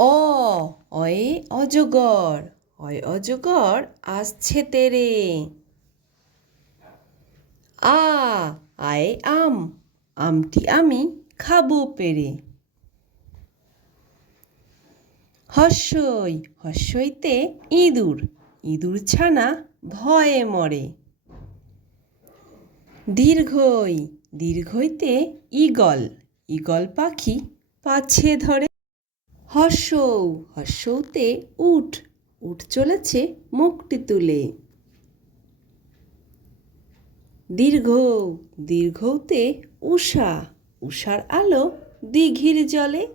অ অয়ে অজগর অয় অজগর আসছে তেরে। আ আয়ে আম আমটি আমি খাব পেরে। হর্ষই হর্ষইতে ইঁদুর ইঁদুর ছানা ভয়ে মরে। দীর্ঘই, দীর্ঘইতে ঈগল ঈগল পাখি পাছে ধরে। হর্ষৌ হর্ষৌতে উঠ উঠ চলেছে মুখটি তুলে। দীর্ঘ, দীর্ঘতে উষা, উষার আলো দিঘির জলে।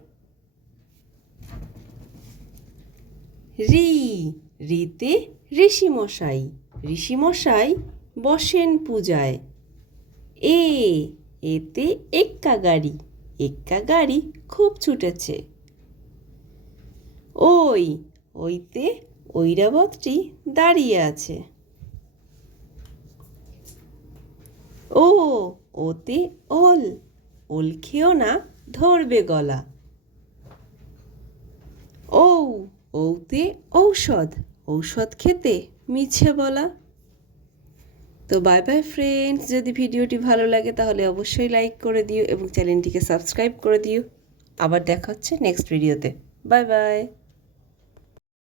রি, রিতে ঋষিমশাই ঋষিমশাই বসেন পূজায়। এ, এতে এক্কা গাড়ি এক্কা গাড়ি খুব ছুটেছে। ওই, ওইতে ঐরাবতটি দাঁড়িয়ে আছে। ও, ওতে ওল ওল খেও না, ধরবে গলা। ও, ওতে ঔষধ ঔষধ খেতে মিছে বলা। তো বাই বাই ফ্রেন্ডস যদি ভিডিওটি ভালো লাগে তাহলে অবশ্যই লাইক করে দিও এবং চ্যানেলটিকে সাবস্ক্রাইব করে দিও। আবার দেখা হচ্ছে নেক্সট ভিডিওতে বাই বাই